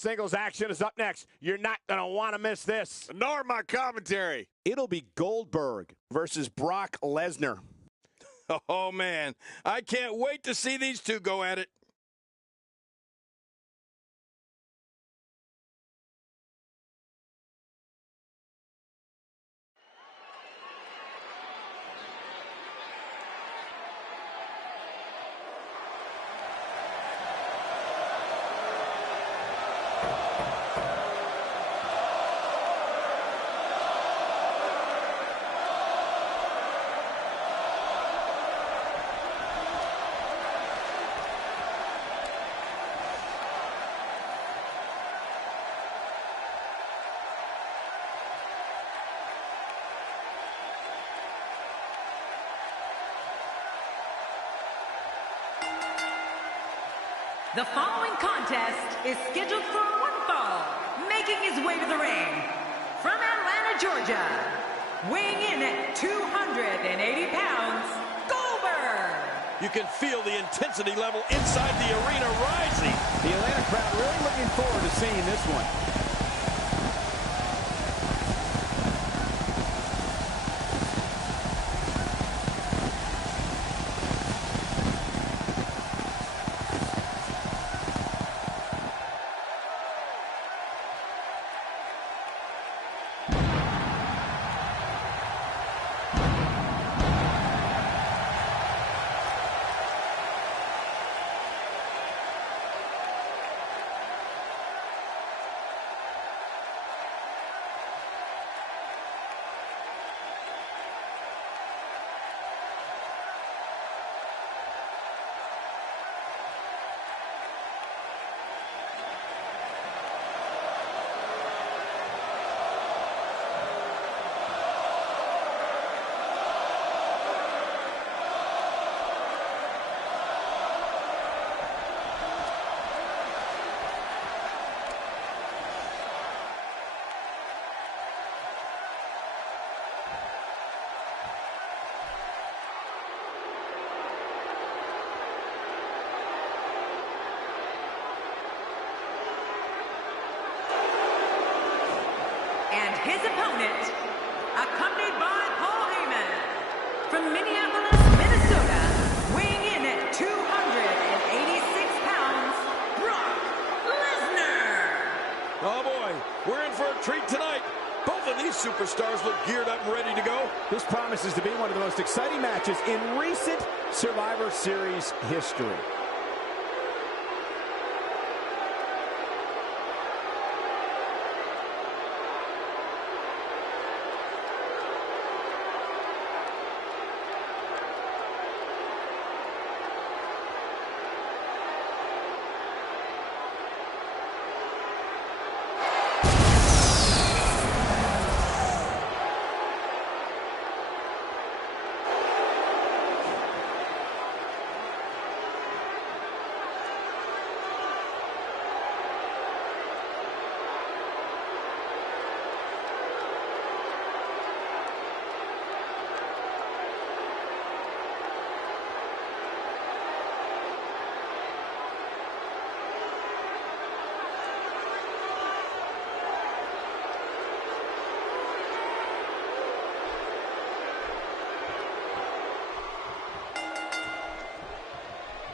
Singles action is up next. You're not going to want to miss this. Nor my commentary. It'll be Goldberg versus Brock Lesnar. Oh, man. I can't wait to see these two go at it. The following contest is scheduled for one fall, making his way to the ring. From Atlanta, Georgia, weighing in at 280 pounds, Goldberg. You can feel the intensity level inside the arena rising. The Atlanta crowd really looking forward to seeing this one. And his opponent, accompanied by Paul Heyman, from Minneapolis, Minnesota, weighing in at 286 pounds, Brock Lesnar. Oh, boy. We're in for a treat tonight. Both of these superstars look geared up and ready to go. This promises to be one of the most exciting matches in recent Survivor Series history.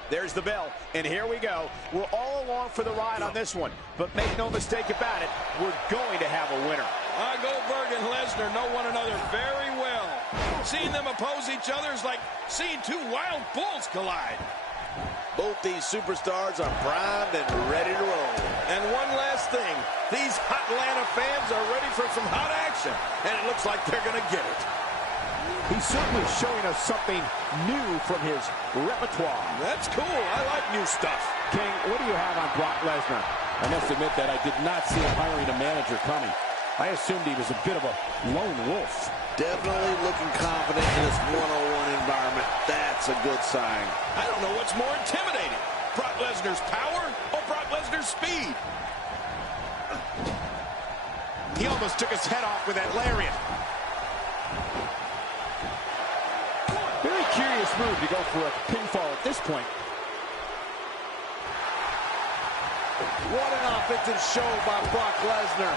There's the bell, and here we go. We're all along for the ride on this one, but make no mistake about it, we're going to have a winner. Goldberg and Lesnar know one another very well. Seeing them oppose each other is like seeing two wild bulls collide. Both these superstars are primed and ready to roll. And one last thing, these hot Atlanta fans are ready for some hot action, and it looks like they're going to get it. He's certainly showing us something new from his repertoire. That's cool. I like new stuff. King, what do you have on Brock Lesnar? I must admit that I did not see him hiring a manager coming. I assumed he was a bit of a lone wolf. Definitely looking confident in this one-on-one environment. That's a good sign. I don't know what's more intimidating, Brock Lesnar's power or Brock Lesnar's speed. He almost took his head off with that lariat. Very curious move to go for a pinfall at this point. What an offensive show by Brock Lesnar.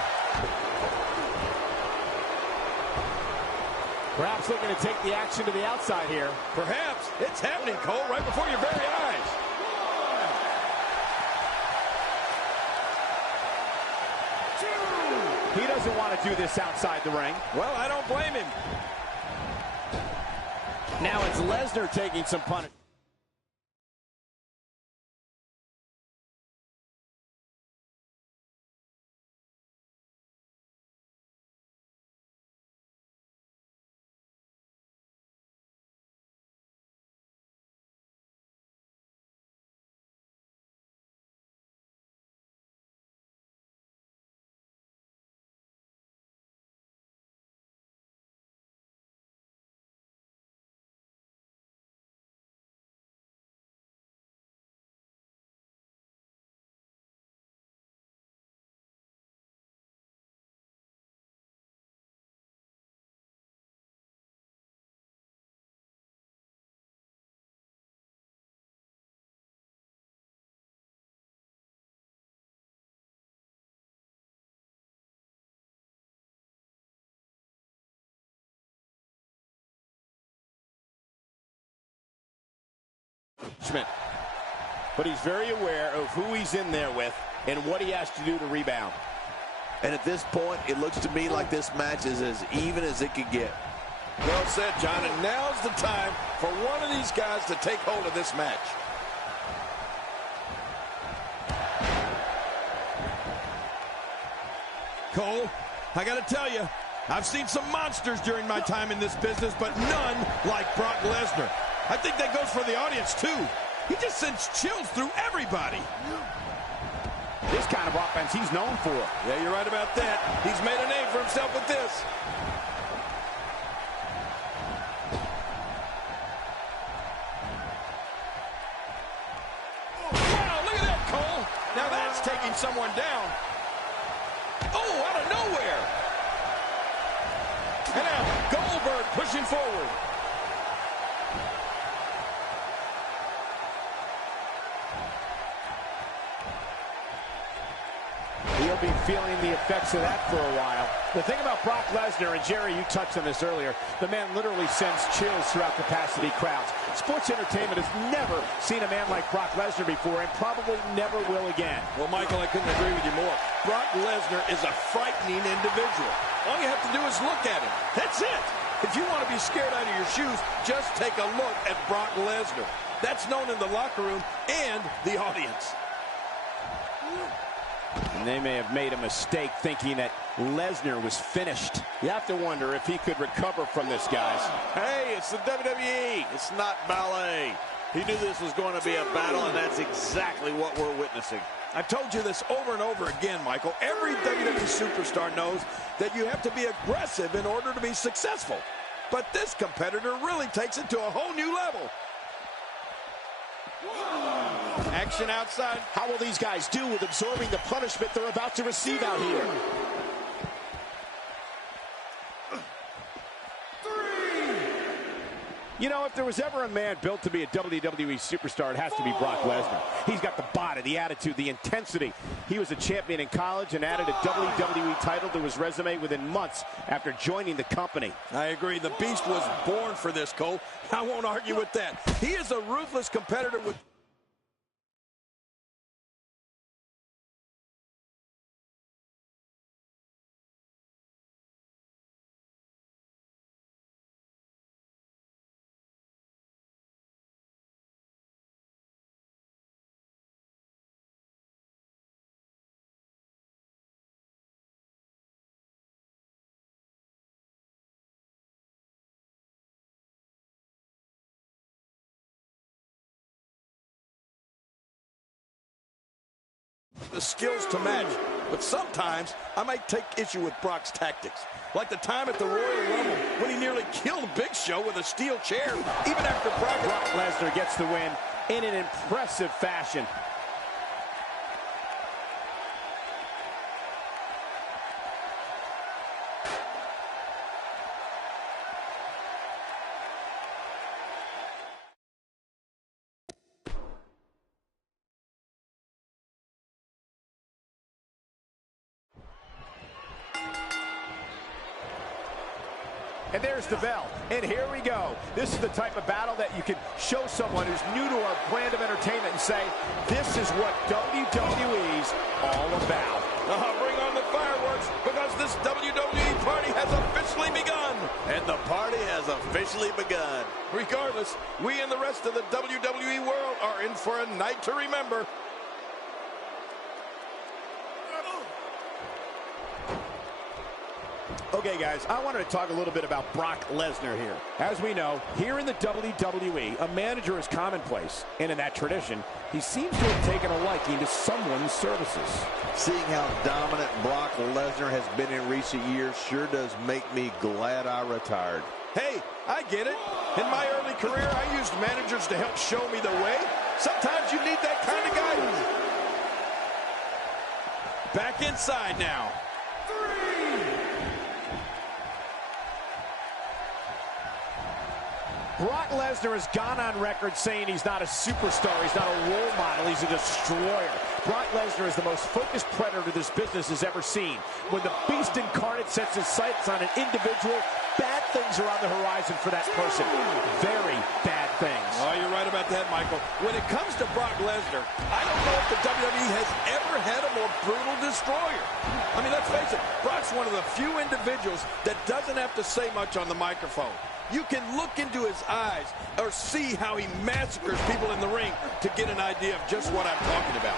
Perhaps looking to take the action to the outside here. Perhaps. It's happening, Cole, right before your very eyes. He doesn't want to do this outside the ring. Well, I don't blame him. Now it's Lesnar taking some punishment. But he's very aware of who he's in there with and what he has to do to rebound. And at this point, it looks to me like this match is as even as it could get. Well said, John, and now's the time for one of these guys to take hold of this match. Cole, I gotta tell you, I've seen some monsters during my time in this business, but none like Brock Lesnar. I think that goes for the audience, too. He just sends chills through everybody. This kind of offense he's known for. Yeah, you're right about that. He's made a name for himself with this. Wow, look at that, Cole. Now that's taking someone down. Oh, out of nowhere. And now Goldberg pushing forward. He'll be feeling the effects of that for a while. The thing about Brock Lesnar, and Jerry, you touched on this earlier, the man literally sends chills throughout capacity crowds. Sports entertainment has never seen a man like Brock Lesnar before and probably never will again. Well, Michael, I couldn't agree with you more. Brock Lesnar is a frightening individual. All you have to do is look at him. That's it. If you want to be scared out of your shoes, just take a look at Brock Lesnar. That's known in the locker room and the audience. And they may have made a mistake thinking that Lesnar was finished. You have to wonder if he could recover from this, guys. Hey, it's the WWE. It's not ballet. He knew this was going to be a battle, and that's exactly what we're witnessing. I've told you this over and over again, Michael. Every WWE superstar knows that you have to be aggressive in order to be successful. But this competitor really takes it to a whole new level. Action outside. How will these guys do with absorbing the punishment they're about to receive out here? You know, if there was ever a man built to be a WWE superstar, it has to be Brock Lesnar. He's got the body, the attitude, the intensity. He was a champion in college and added a WWE title to his resume within months after joining the company. I agree. The Beast was born for this, Cole. I won't argue with that. He is a ruthless competitor with the skills to match. But sometimes I might take issue with Brock's tactics. Like the time at the Royal Rumble when he nearly killed Big Show with a steel chair, even after Brock Lesnar gets the win in an impressive fashion. And there's the bell. And here we go. This is the type of battle that you can show someone who's new to our brand of entertainment and say, this is what WWE's all about. Bring on the fireworks, because this WWE party has officially begun. And the party has officially begun. Regardless, we and the rest of the WWE world are in for a night to remember. Okay, guys, I wanted to talk a little bit about Brock Lesnar here. As we know, here in the WWE, a manager is commonplace. And in that tradition, he seems to have taken a liking to someone's services. Seeing how dominant Brock Lesnar has been in recent years sure does make me glad I retired. Hey, I get it. In my early career, I used managers to help show me the way. Sometimes you need that kind of guidance. Back inside now. Brock Lesnar has gone on record saying he's not a superstar, he's not a role model, he's a destroyer. Brock Lesnar is the most focused predator this business has ever seen. When the beast incarnate sets his sights on an individual, bad things are on the horizon for that person. Very bad things. Oh, you're right about that, Michael. When it comes to Brock Lesnar, I don't know if the WWE has ever had a more brutal destroyer. I mean, let's face it, Brock's one of the few individuals that doesn't have to say much on the microphone. You can look into his eyes or see how he massacres people in the ring to get an idea of just what I'm talking about.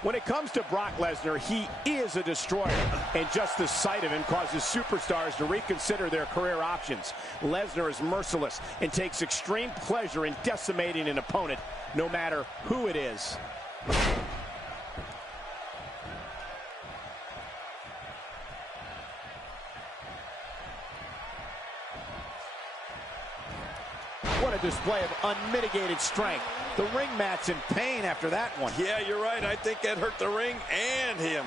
When it comes to Brock Lesnar, he is a destroyer, and just the sight of him causes superstars to reconsider their career options. Lesnar is merciless and takes extreme pleasure in decimating an opponent, no matter who it is. What a display of unmitigated strength. The ring mat's in pain after that one. Yeah, you're right. I think that hurt the ring and him.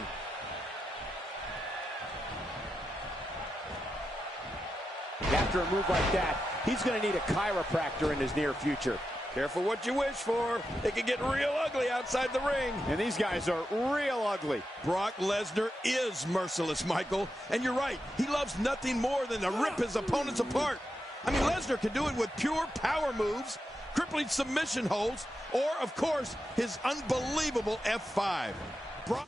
After a move like that, he's going to need a chiropractor in his near future. Careful what you wish for. It can get real ugly outside the ring. And these guys are real ugly. Brock Lesnar is merciless, Michael. And you're right. He loves nothing more than to rip his opponents apart. I mean, Lesnar can do it with pure power moves, crippling submission holds, or, of course, his unbelievable F5. Brock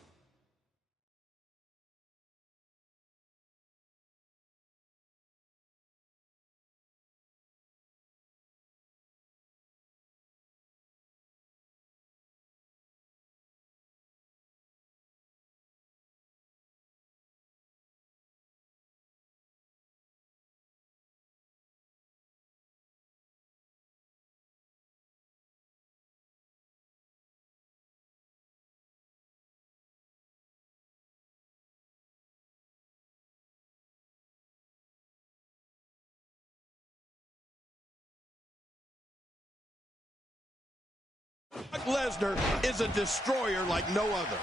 Lesnar is a destroyer like no other.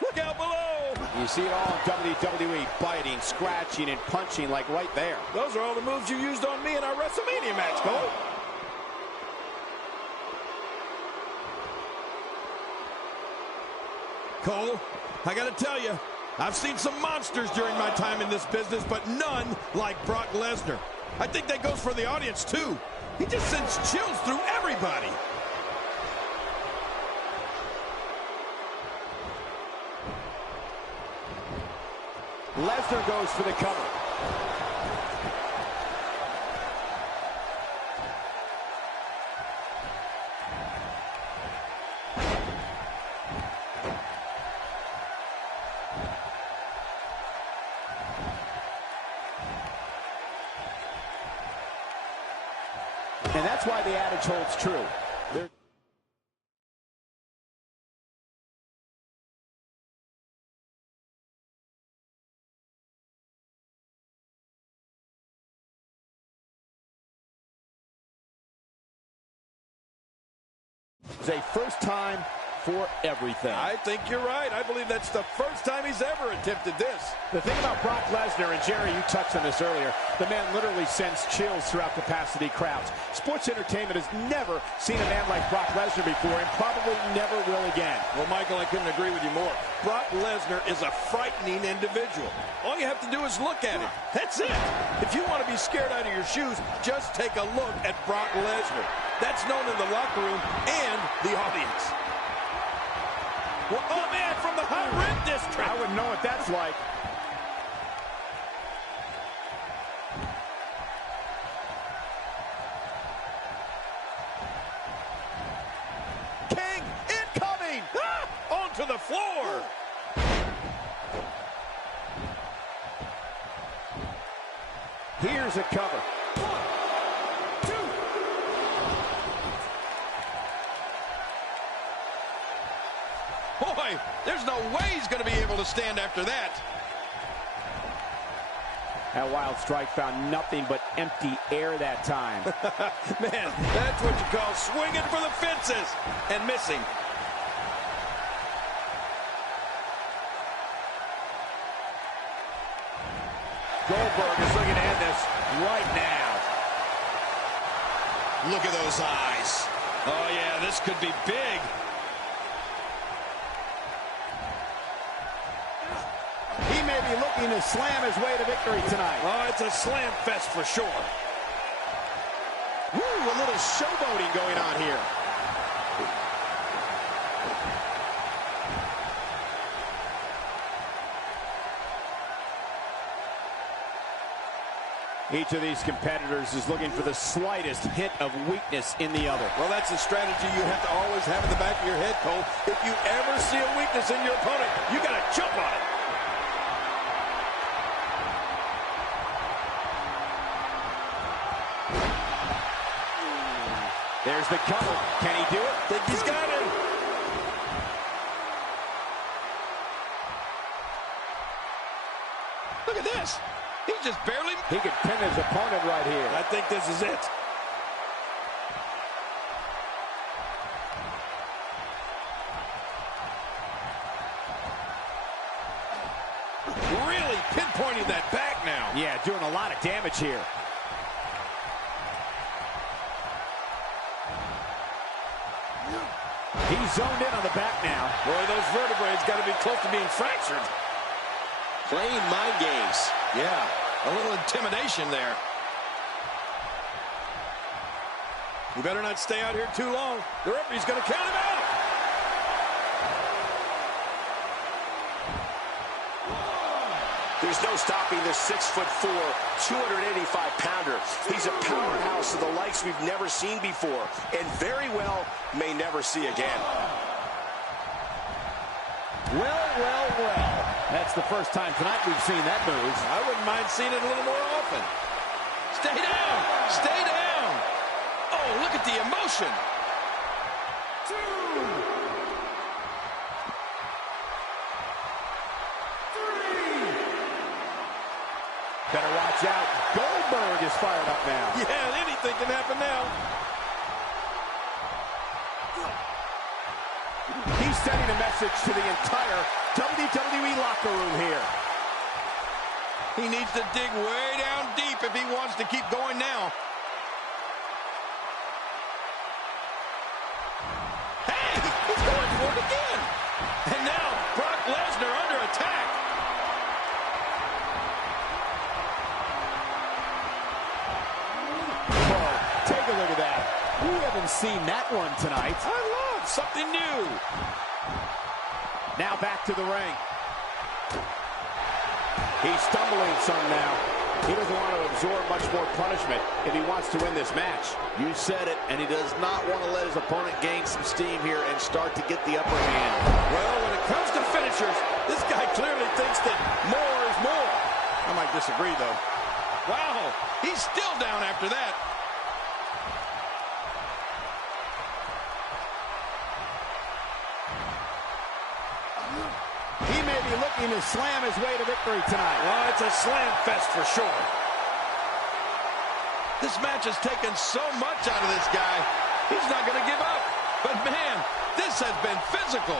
Look out below. You see it all in WWE, biting, scratching, and punching like right there. Those are all the moves you used on me in our Wrestlemania match, Cole. Cole, I gotta tell you, I've seen some monsters during my time in this business, but none like Brock Lesnar. I think that goes for the audience, too. He just sends chills through everybody. Lesnar goes for the cover. And that's why the adage holds true. It's a first-time for everything. I think you're right. I believe that's the first time he's ever attempted this. The thing about Brock Lesnar, and Jerry, you touched on this earlier, the man literally sends chills throughout capacity crowds. Sports entertainment has never seen a man like Brock Lesnar before and probably never will again. Well, Michael, I couldn't agree with you more. Brock Lesnar is a frightening individual. All you have to do is look at him. That's it. If you want to be scared out of your shoes, just take a look at Brock Lesnar. That's known in the locker room and the audience. Well, oh, man, from the high rim district. I wouldn't know what that's like. King incoming. Onto the floor. Here's a cover. 1, 2. Boy, there's no way he's going to be able to stand after that. That wild strike found nothing but empty air that time. Man, that's what you call swinging for the fences and missing. Goldberg is looking to end this right now. Look at those eyes. Oh, yeah, this could be big. He may be looking to slam his way to victory tonight. Oh, it's a slam fest for sure. Woo, a little showboating going on here. Each of these competitors is looking for the slightest hint of weakness in the other. Well, that's a strategy you have to always have in the back of your head, Cole. If you ever see a weakness in your opponent, you got to jump on it. There's the cover. Can he do it? Think he's got him. Look at this. He just barely... He could pin his opponent right here. I think this is it. Really pinpointing that back now. Yeah, doing a lot of damage here. He's zoned in on the back now. Boy, those vertebrae got to be close to being fractured. Playing mind games. Yeah, a little intimidation there. You better not stay out here too long. The referee's going to count him out. There's no stopping this 6'4", 285-pounder. He's a powerhouse of the likes we've never seen before, and very well may never see again. Well, well, well. That's the first time tonight we've seen that move. I wouldn't mind seeing it a little more often. Stay down! Stay down! Oh, look at the emotion! 2! Better watch out. Goldberg is fired up now. Yeah, anything can happen now. He's sending a message to the entire WWE locker room here. He needs to dig way down deep if he wants to keep going now. Hey, he's going for it again. And now Brock Lesnar under attack. Whoa, take a look at that. We haven't seen that one tonight. I love something new. Now back to the ring. He's stumbling some now. He doesn't want to absorb much more punishment if he wants to win this match. You said it, and he does not want to let his opponent gain some steam here and start to get the upper hand. Well, when it comes to finishers, this guy clearly thinks that more is more. I might disagree, though. Wow, he's still down after that. He may be looking to slam his way to victory tonight. Well, it's a slam fest for sure. This match has taken so much out of this guy. He's not going to give up. But man, this has been physical.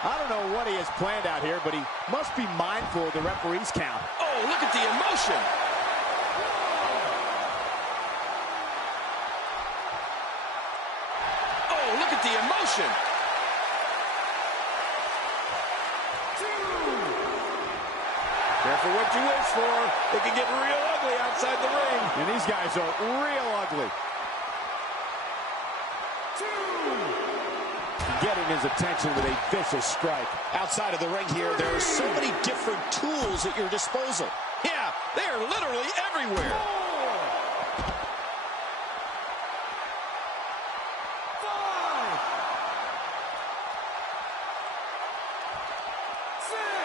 I don't know what he has planned out here, but he must be mindful of the referee's count. Oh, look at the emotion. Oh, look at the emotion. Careful what you wish for. It can get real ugly outside the ring. And these guys are real ugly. Getting his attention with a vicious strike. Outside of the ring here, there are so many different tools at your disposal. Yeah, they are literally everywhere.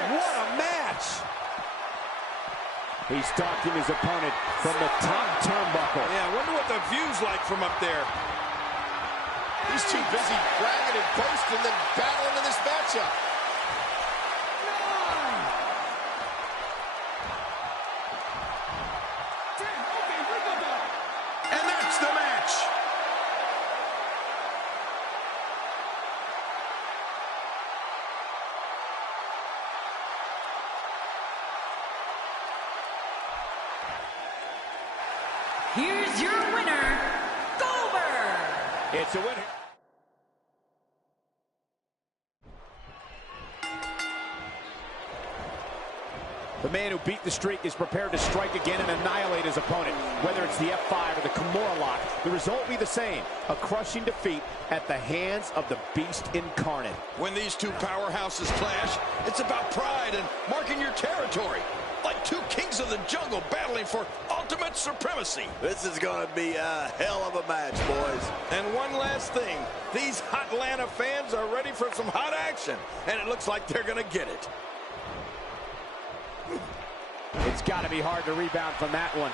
What a match! He's stalking his opponent from the top turnbuckle. Yeah, I wonder what the view's like from up there. He's too busy bragging and boasting than battling in this matchup. And that's the match. Here's your winner, Goldberg. It's a winner. The man who beat the streak is prepared to strike again and annihilate his opponent. Whether it's the F5 or the Kimura lock, the result will be the same. A crushing defeat at the hands of the Beast Incarnate. When these two powerhouses clash, it's about pride and marking your territory. Like two kings of the jungle battling for ultimate supremacy. This is going to be a hell of a match, boys. And one last thing. These hot Atlanta fans are ready for some hot action. And it looks like they're going to get it. It's got to be hard to rebound from that one.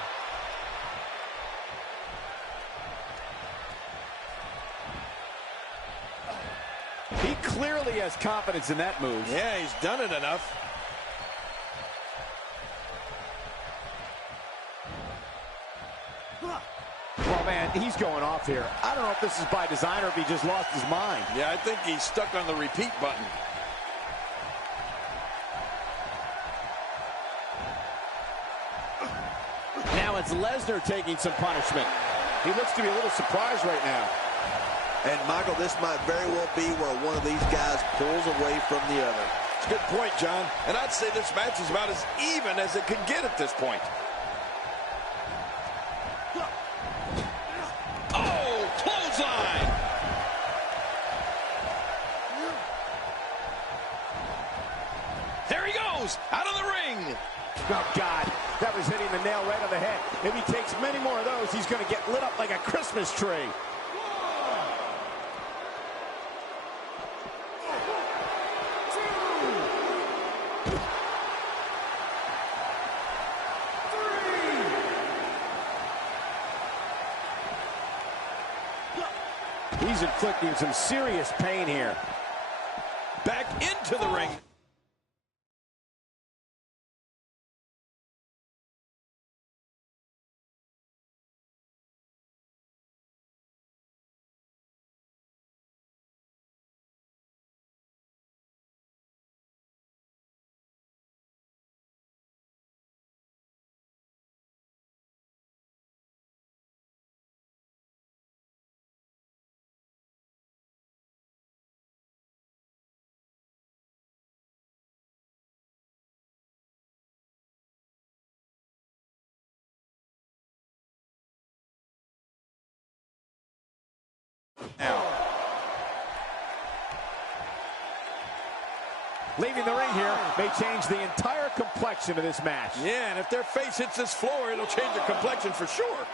He clearly has confidence in that move. Yeah, he's done it enough. Oh, man, he's going off here. I don't know if this is by design or if he just lost his mind. Yeah, I think he's stuck on the repeat button. Now it's Lesnar taking some punishment. He looks to be a little surprised right now. And, Michael, this might very well be where one of these guys pulls away from the other. It's a good point, John. And I'd say this match is about as even as it could get at this point. Oh, clothesline! There he goes, out of the ring. Oh, God, that was hitting the nail right on the head. If he takes many more of those, he's going to get lit up like a Christmas tree. He's inflicting some serious pain here. Back into the ring. Now. Leaving the ring here may change the entire complexion of this match. Yeah, and if their face hits this floor, it'll change their complexion for sure.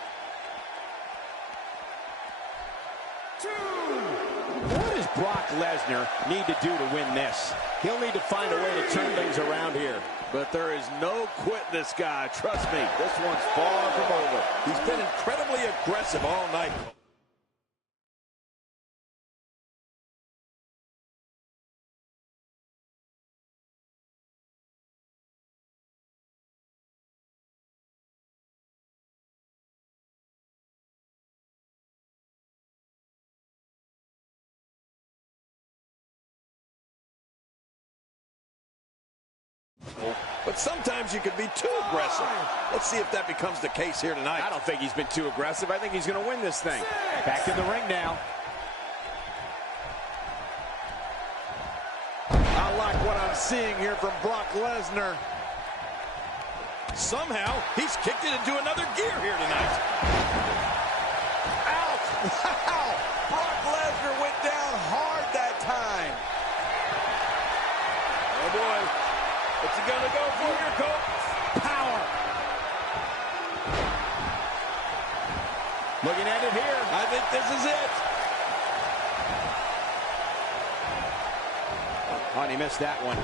What does Brock Lesnar need to do to win this? He'll need to find a way to turn things around here. But there is no quitting this guy. Trust me, this one's far from over. He's been incredibly aggressive all night. but sometimes you can be too aggressive. Let's see if that becomes the case here tonight. I don't think he's been too aggressive. I think he's going to win this thing. Back in the ring now. I like what I'm seeing here from Brock Lesnar. Somehow, he's kicked it into another gear here tonight. Out! Wow! Brock Lesnar went down hard that time. Oh, boy. What's he going to go for here, Cole? Power. Looking at it here. I think this is it. Oh, and he missed that one.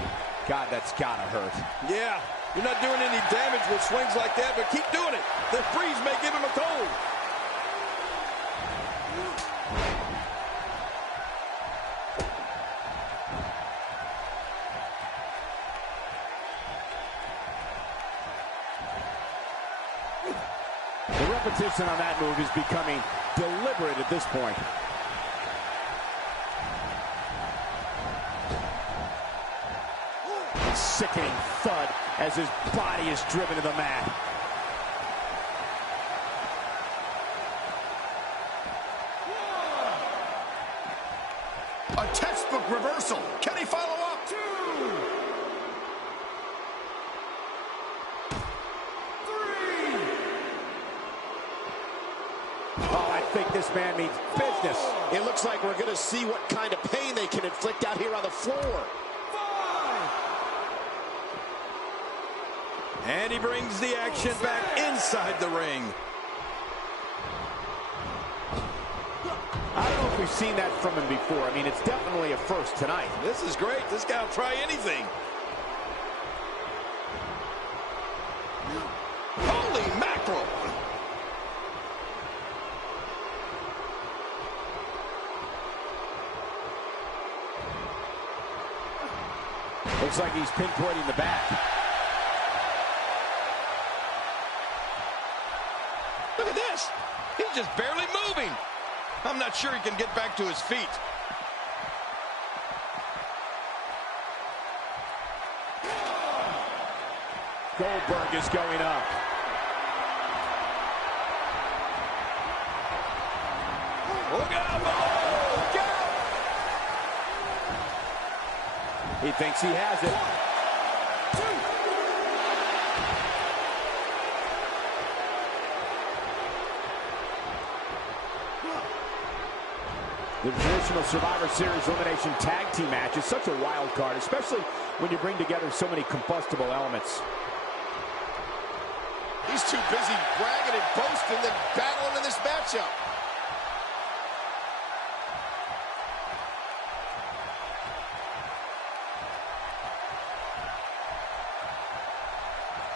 God, that's got to hurt. Yeah, you're not doing any damage with swings like that, but keep doing it. The breeze may give him a cold. The repetition on that move is becoming deliberate at this point. Sickening thud as his body is driven to the mat. A textbook reversal. Can he follow up? 2, 3. Oh, I think this man means business. It looks like we're going to see what kind of pain they can inflict out here on the floor. And he brings the action back inside the ring. I don't know if we've seen that from him before. I mean, it's definitely a first tonight. This is great. This guy will try anything. Holy mackerel! Looks like he's pinpointing the back. Look at this. He's just barely moving. I'm not sure he can get back to his feet. Goldberg is going up. Look out! Look out! He thinks he has it. The traditional Survivor Series Elimination Tag Team match is such a wild card, especially when you bring together so many combustible elements. He's too busy bragging and boasting than battling in this matchup.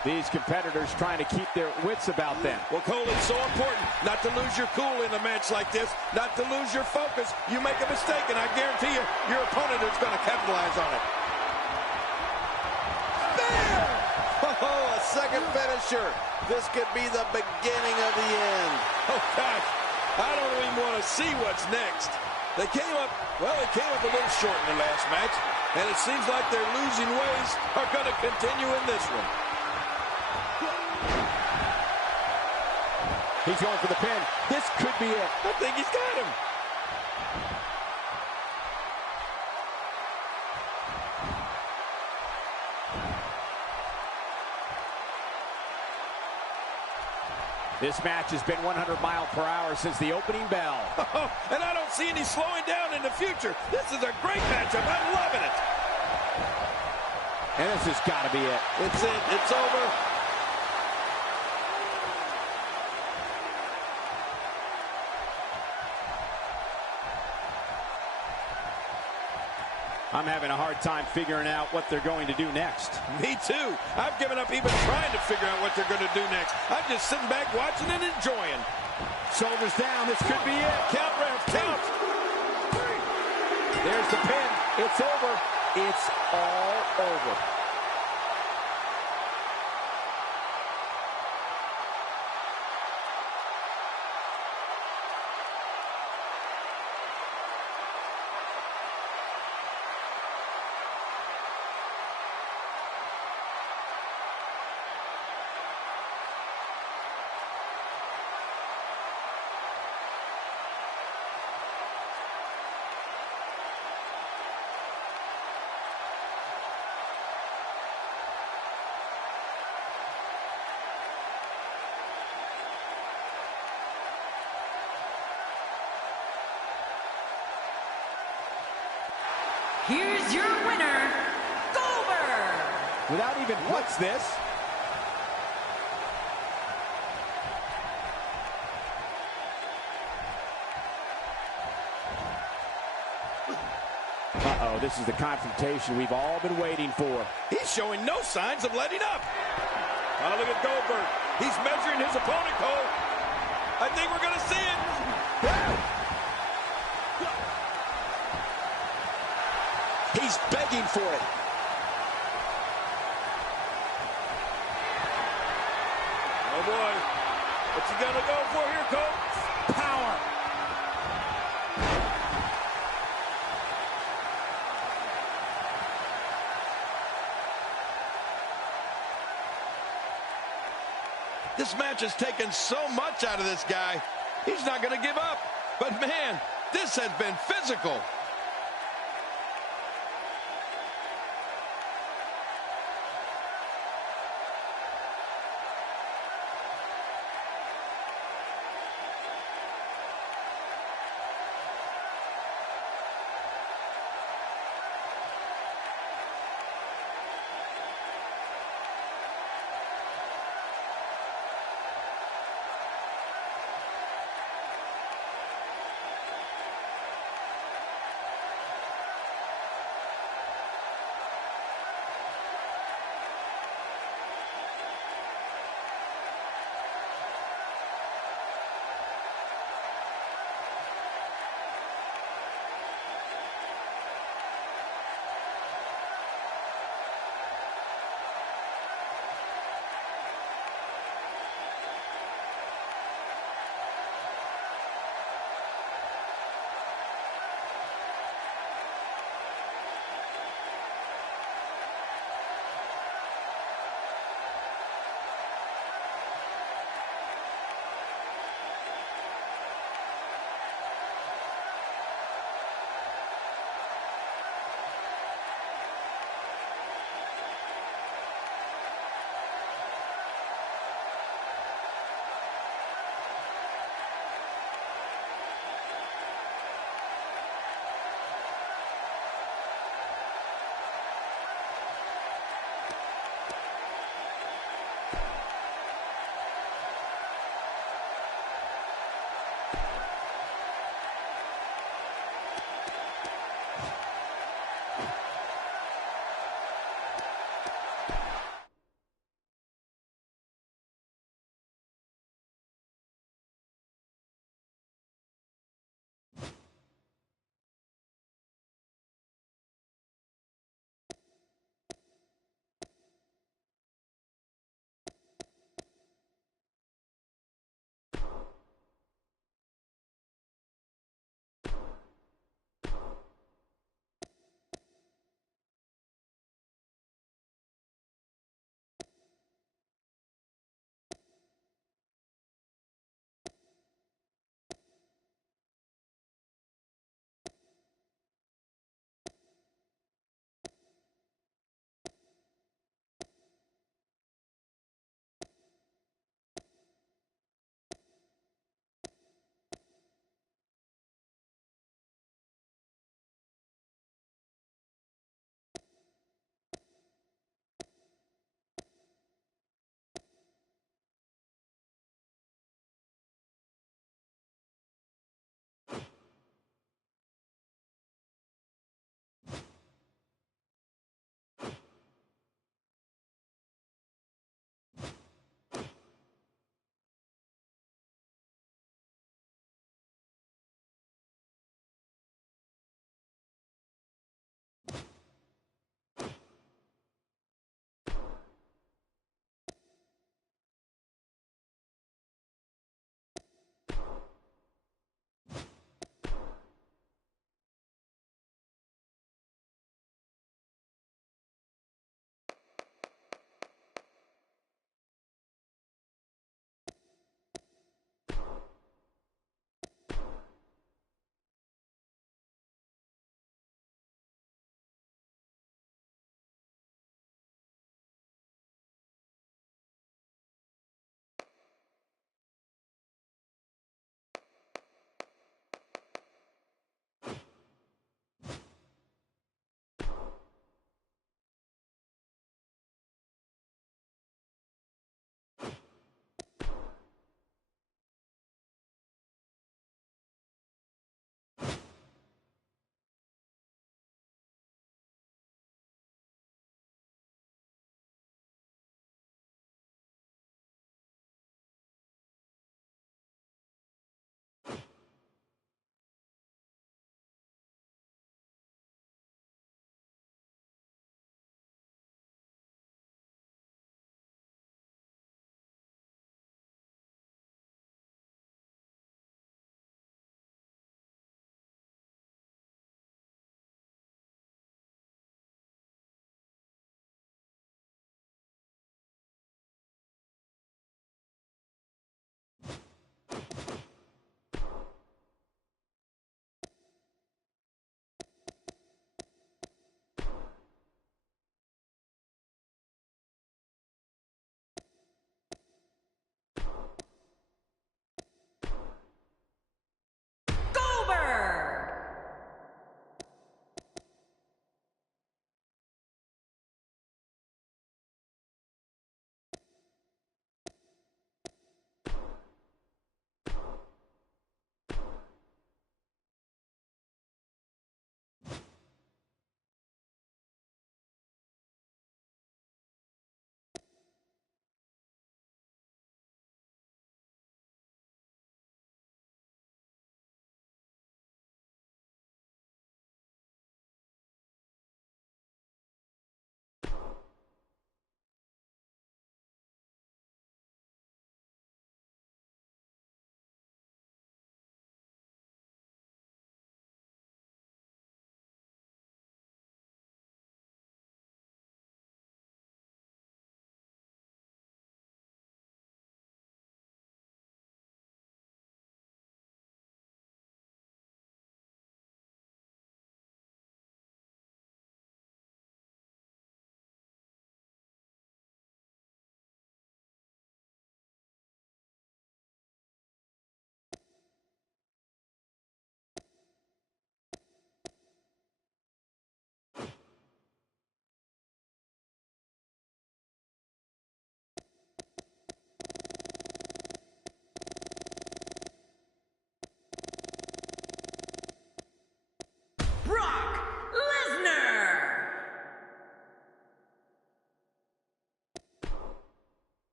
These competitors trying to keep their wits about them. Well, Cole, it's so important not to lose your cool in a match like this, not to lose your focus. You make a mistake, and I guarantee you, your opponent is going to capitalize on it. There! Oh, a second finisher. This could be the beginning of the end. Oh, gosh, I don't even want to see what's next. They came up a little short in the last match, and it seems like their losing ways are going to continue in this one. He's going for the pin. This could be it. I think he's got him. This match has been 100 miles per hour since the opening bell. And I don't see any slowing down in the future. This is a great matchup. I'm loving it. And this has got to be it. It's it. It's over. I'm having a hard time figuring out what they're going to do next. Me too. I've given up even trying to figure out what they're going to do next. I'm just sitting back watching and enjoying. Shoulders down. This could be it. Count, Ralph, count. There's the pin. It's over. It's all over. here's your winner, Goldberg. Without even, what's this? Uh-oh, this is the confrontation we've all been waiting for. He's showing no signs of letting up. Oh, look at Goldberg. He's measuring his opponent, Cole. I think we're going to see it. He's begging for it. Oh, boy. What's he going to go for here, Cole? Power. This match has taken so much out of this guy. He's not going to give up. But, man, this has been physical.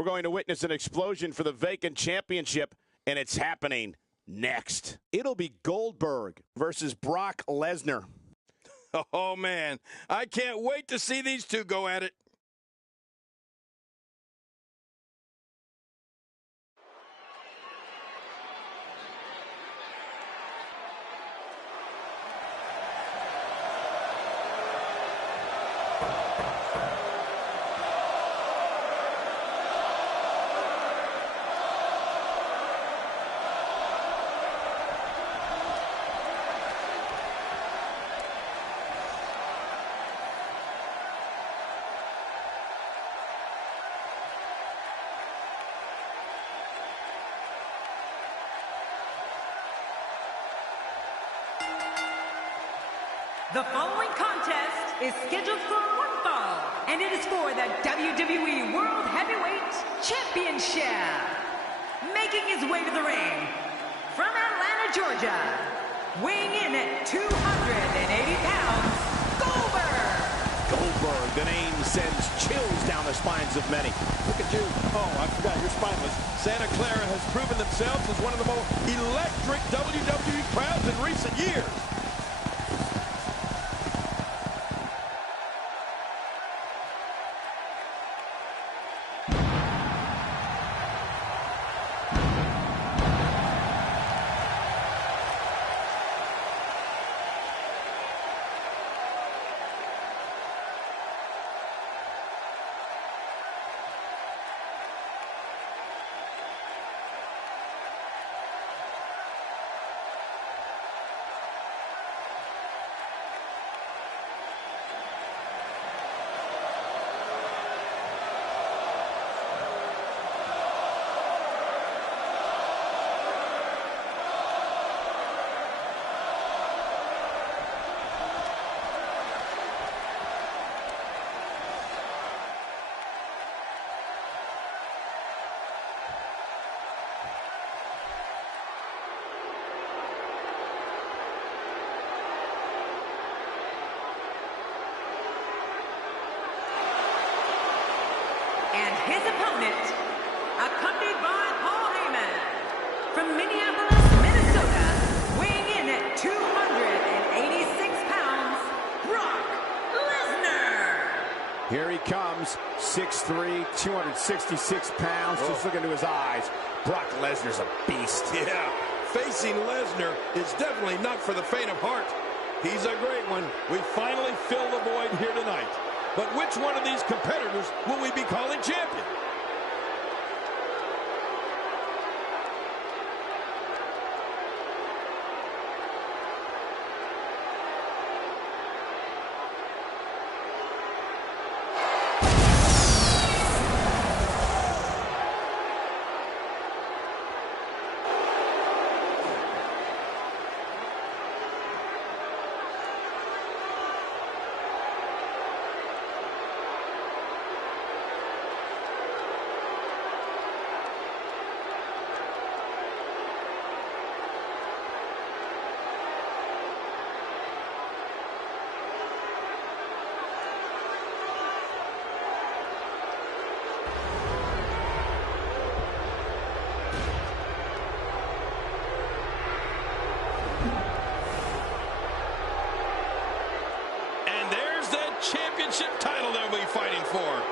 We're going to witness an explosion for the vacant championship, and it's happening next. It'll be Goldberg versus Brock Lesnar. Oh, man. I can't wait to see these two go at it. The following contest is scheduled for one fall, and it is for the WWE World Heavyweight Championship. Making his way to the ring, from Atlanta, Georgia, weighing in at 280 pounds, Goldberg, the name sends chills down the spines of many. Look at you. Oh, I forgot, you're spineless. Santa Clara has proven themselves as one of the most electric WWE crowds in recent years. and his opponent, accompanied by Paul Heyman, from Minneapolis, Minnesota, weighing in at 286 pounds, Brock Lesnar. Here he comes, 6'3", 266 pounds. Just look into his eyes. Brock Lesnar's a beast. Yeah, facing Lesnar is definitely not for the faint of heart. He's a great one. We finally fill the void here tonight. But which one of these competitors will we be calling champion? Championship title they'll be fighting for.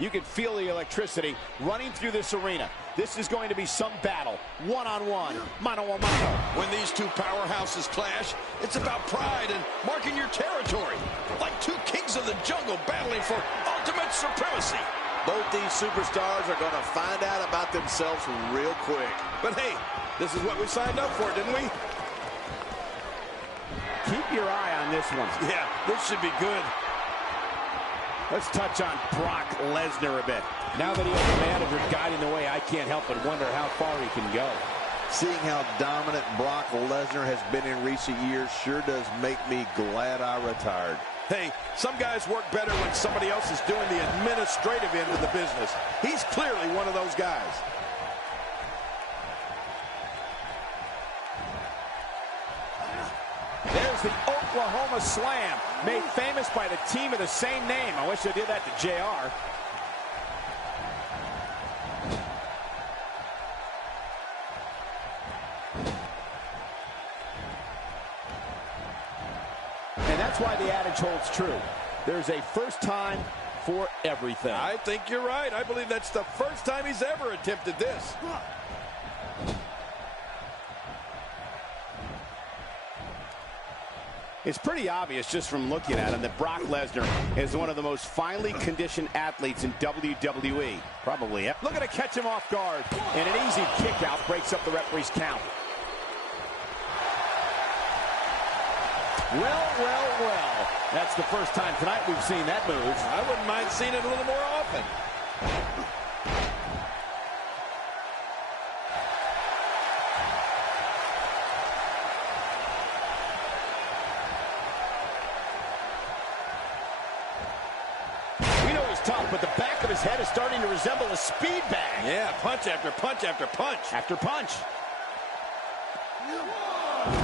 You can feel the electricity running through this arena. This is going to be some battle, one-on-one, mano-a-mano. When these two powerhouses clash, it's about pride and marking your territory. Like two kings of the jungle battling for ultimate supremacy. Both these superstars are going to find out about themselves real quick. But hey, this is what we signed up for, didn't we? Keep your eye on this one. Yeah, this should be good. Let's touch on Brock Lesnar a bit. Now that he has a manager guiding the way, I can't help but wonder how far he can go. Seeing how dominant Brock Lesnar has been in recent years sure does make me glad I retired. Hey, some guys work better when somebody else is doing the administrative end of the business. He's clearly one of those guys. There's the Oklahoma Slam, made famous by the team of the same name. I wish I did that to JR. And that's why the adage holds true. There's a first time for everything. I think you're right. I believe that's the first time he's ever attempted this. It's pretty obvious just from looking at him that Brock Lesnar is one of the most finely conditioned athletes in WWE. Probably. Looking to catch him off guard. And an easy kick out breaks up the referee's count. Well. That's the first time tonight we've seen that move. I wouldn't mind seeing it a little more often. We know he's tough, but the back of his head is starting to resemble a speed bag. Yeah, punch after punch after punch. After punch.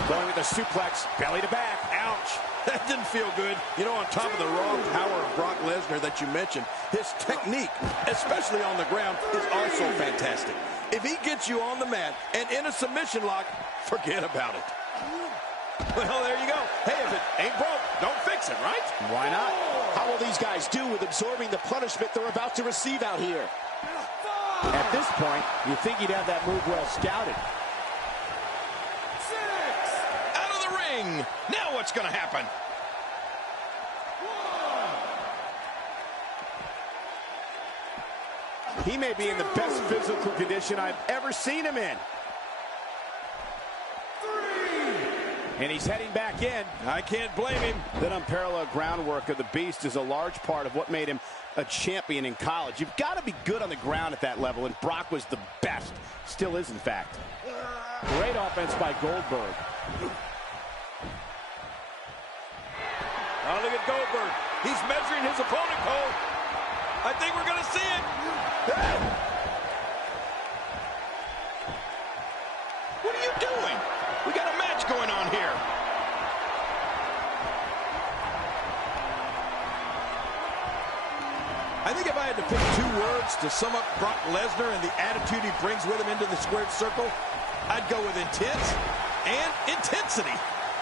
Going with a suplex, belly to back. Ouch. That didn't feel good. You know, on top of the raw power of Brock Lesnar that you mentioned, his technique, especially on the ground, is also fantastic. If he gets you on the mat and in a submission lock, forget about it. Well, there you go. Hey, if it ain't broke, don't fix it, right? Why not? How will these guys do with absorbing the punishment they're about to receive out here? At this point, you think he'd have that move well scouted. Out of the ring. Now what's going to happen? He may be in the best physical condition I've ever seen him in. And he's heading back in. I can't blame him. That unparalleled groundwork of the Beast is a large part of what made him a champion in college. You've got to be good on the ground at that level, and Brock was the best. Still is, in fact. Great offense by Goldberg. Oh, look at Goldberg. He's measuring his opponent, Cole. I think we're going to see it. What are you doing? We got a match going on here. I think if I had to pick two words to sum up Brock Lesnar and the attitude he brings with him into the squared circle, I'd go with intense and intensity.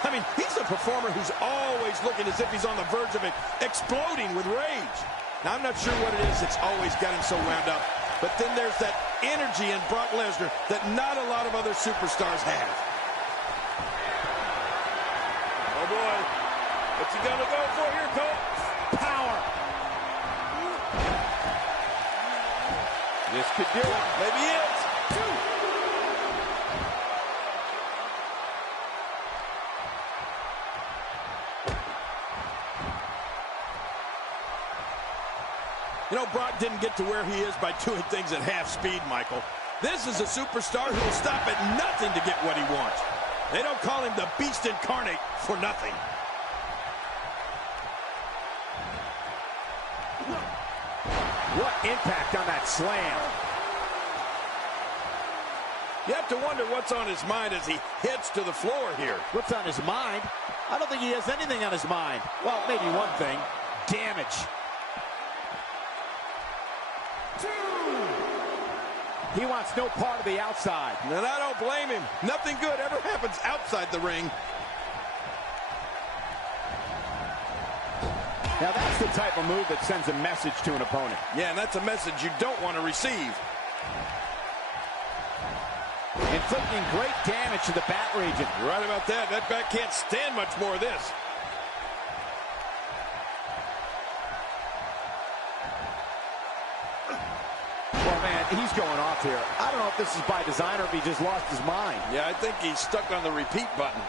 I mean, he's a performer who's always looking as if he's on the verge of exploding with rage. Now, I'm not sure what it is that's always got him so wound up, but then there's that energy in Brock Lesnar that not a lot of other superstars have. Oh, boy. What's he going to go for here, Cole? Power. This could do it. Maybe it. You know, Brock didn't get to where he is by doing things at half speed, Michael. This is a superstar who will stop at nothing to get what he wants. They don't call him the Beast Incarnate for nothing. What impact on that slam. You have to wonder what's on his mind as he heads to the floor here. What's on his mind? I don't think he has anything on his mind. Well, maybe one thing. Damage. He wants no part of the outside. And I don't blame him. Nothing good ever happens outside the ring. Now that's the type of move that sends a message to an opponent. Yeah, and that's a message you don't want to receive. Inflicting great damage to the back region. You're right about that. That back can't stand much more of this. man, he's going off here. I don't know if this is by design or if he just lost his mind. Yeah, I think he's stuck on the repeat button.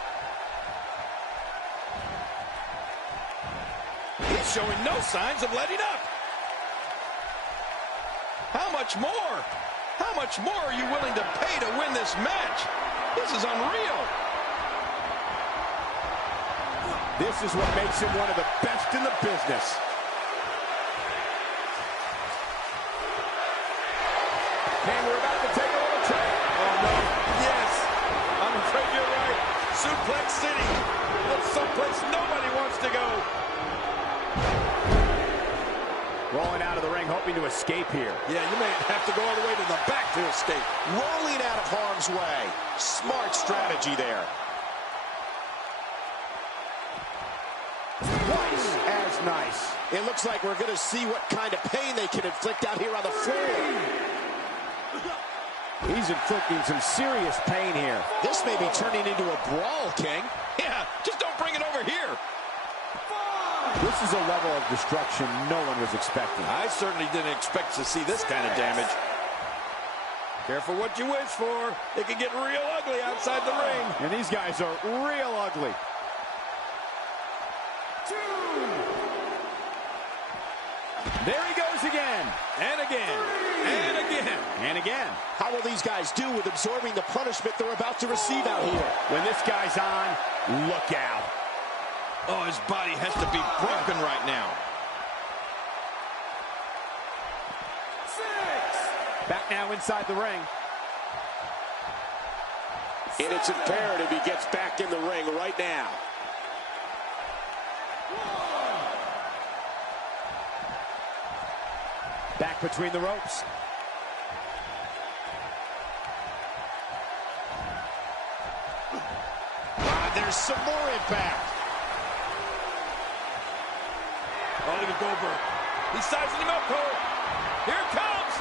He's showing no signs of letting up. How much more? How much more are you willing to pay to win this match? This is unreal. This is what makes him one of the best in the business. And we're about to take a little trip. Oh, no. Yes. I'm afraid you're right. Suplex City. That's someplace nobody wants to go. Rolling out of the ring, hoping to escape here. Yeah, you may have to go all the way to the back to escape. Rolling out of harm's way. Smart strategy there. Twice as nice. It looks like we're going to see what kind of pain they can inflict out here on the floor. He's inflicting some serious pain here. This may be turning into a brawl, King. Yeah, just don't bring it over here. This is a level of destruction no one was expecting. I certainly didn't expect to see this kind of damage. Careful what you wish for. It can get real ugly outside the ring. And these guys are real ugly. There he goes again. And again. And again. And again. How will these guys do with absorbing the punishment they're about to receive out here? When this guy's on, look out. Oh, his body has to be broken right now. Back now inside the ring. And it's imperative he gets back in the ring right now. Back between the ropes. There's some more impact. Oh, look at Goldberg. He's sizing him up, Cole. Here it comes.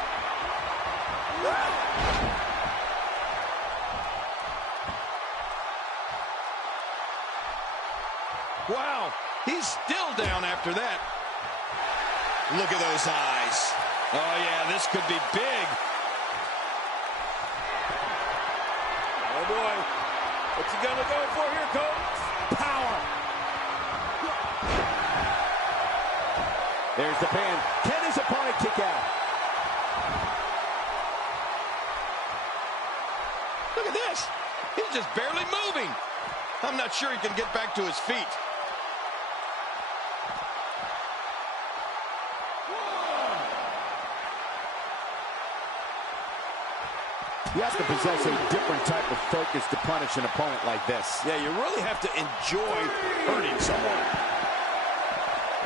Wow, he's still down after that. Look at those eyes. Oh, yeah, this could be big. Oh, boy. What's he gonna go for here, Cole? Power. There's the pin. Can his opponent kick out? Look at this. He's just barely moving. I'm not sure he can get back to his feet. You have to possess a different type of focus to punish an opponent like this. Yeah, you really have to enjoy hurting someone.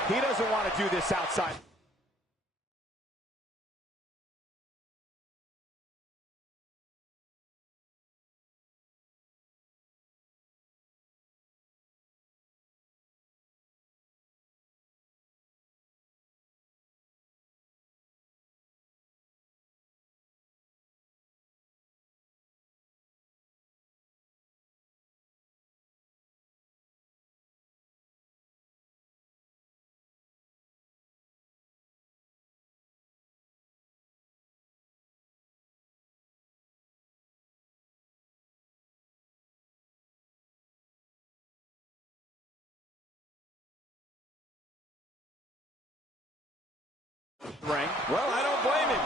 He doesn't want to do this outside. Ring. Well, I don't blame him.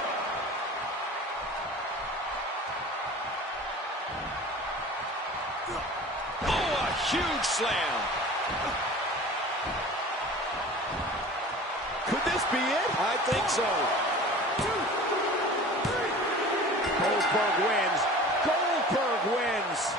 Oh, a huge slam. Could this be it? I think so. Goldberg wins. Goldberg wins.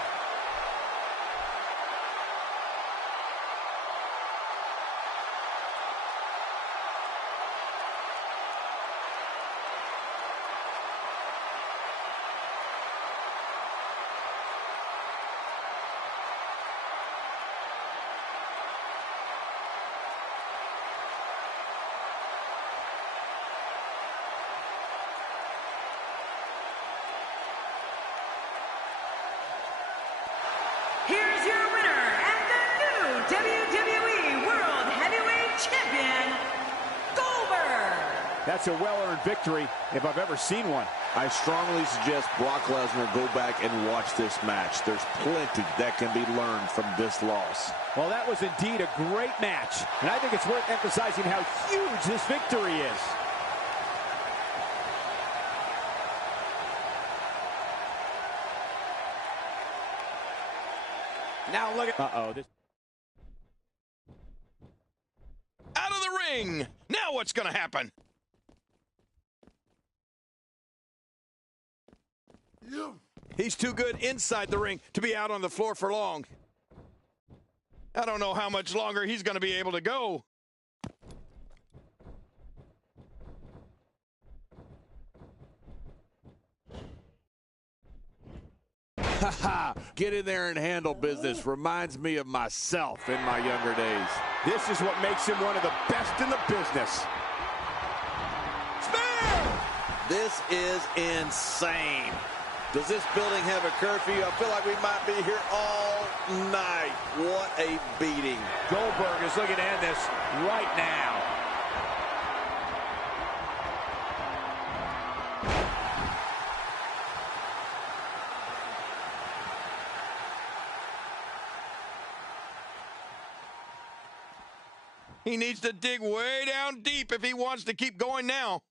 That's a well-earned victory if I've ever seen one. I strongly suggest Brock Lesnar go back and watch this match. There's plenty that can be learned from this loss. Well, that was indeed a great match, and I think it's worth emphasizing how huge this victory is. Now look at... This... Out of the ring. Now what's going to happen? He's too good inside the ring to be out on the floor for long. I don't know how much longer he's going to be able to go. Get in there and handle business. Reminds me of myself in my younger days. This is what makes him one of the best in the business. Spear! This is insane. Does this building have a curfew? I feel like we might be here all night. What a beating. Goldberg is looking to end this right now. He needs to dig way down deep if he wants to keep going now.